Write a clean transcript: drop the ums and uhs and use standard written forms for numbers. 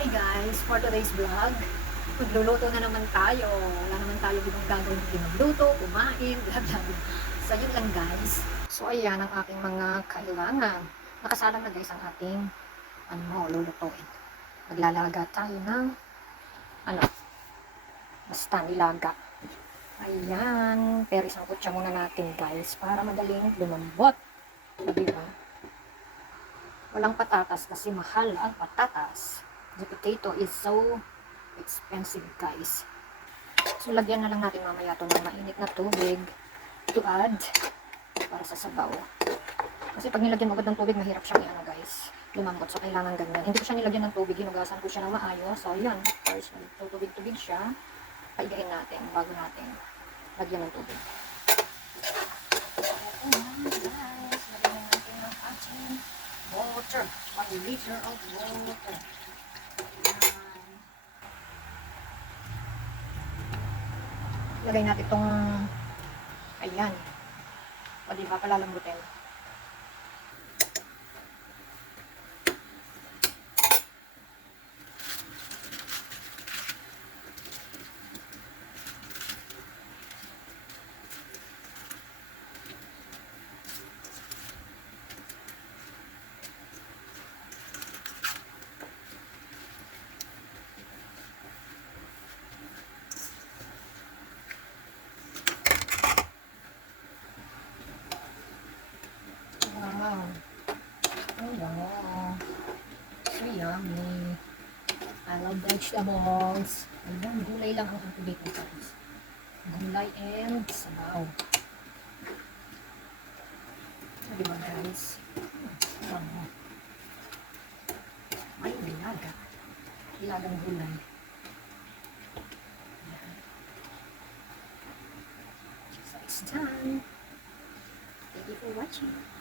Hi guys, for today's vlog, magluluto na naman tayo. Wala naman tayo ibang gagawin kundi magluto, kumain, bla bla bla. So yun lang guys. So ayan ang aking mga kailangan. Nakasalang na guys ang ating lulutuin. Maglalaga tayo ng basta nilaga. Ayan, pero isang kutsa muna natin guys para madaling lumambot. Diba? Walang patatas kasi mahal ang patatas. The potato is so expensive guys. So lagyan na lang natin mamaya ito ng mainit na tubig to add para sa sabaw. Kasi pag nilagyan mo agad ng tubig, mahirap siyang guys, lumambot. So kailangan ganyan. Hindi ko siya nilagyan ng tubig, hinugasan ko siya ng maayos. So yan, first tubig-tubig siya. Paigain natin bago natin lagyan ng tubig. Guys, lagyan natin ng ating water. 1 liter of water. Lagay natin itong ayan. O diba, palalambutin. Wow. Oh, wow. So yummy. I love vegetables. Ayan, gulay lang ang tubig ko guys. Gulay and sabaw. So, diba guys? Wow. Ay, nilaga. Nilagang gulay. Ayan. So, it's done. Thank you for watching.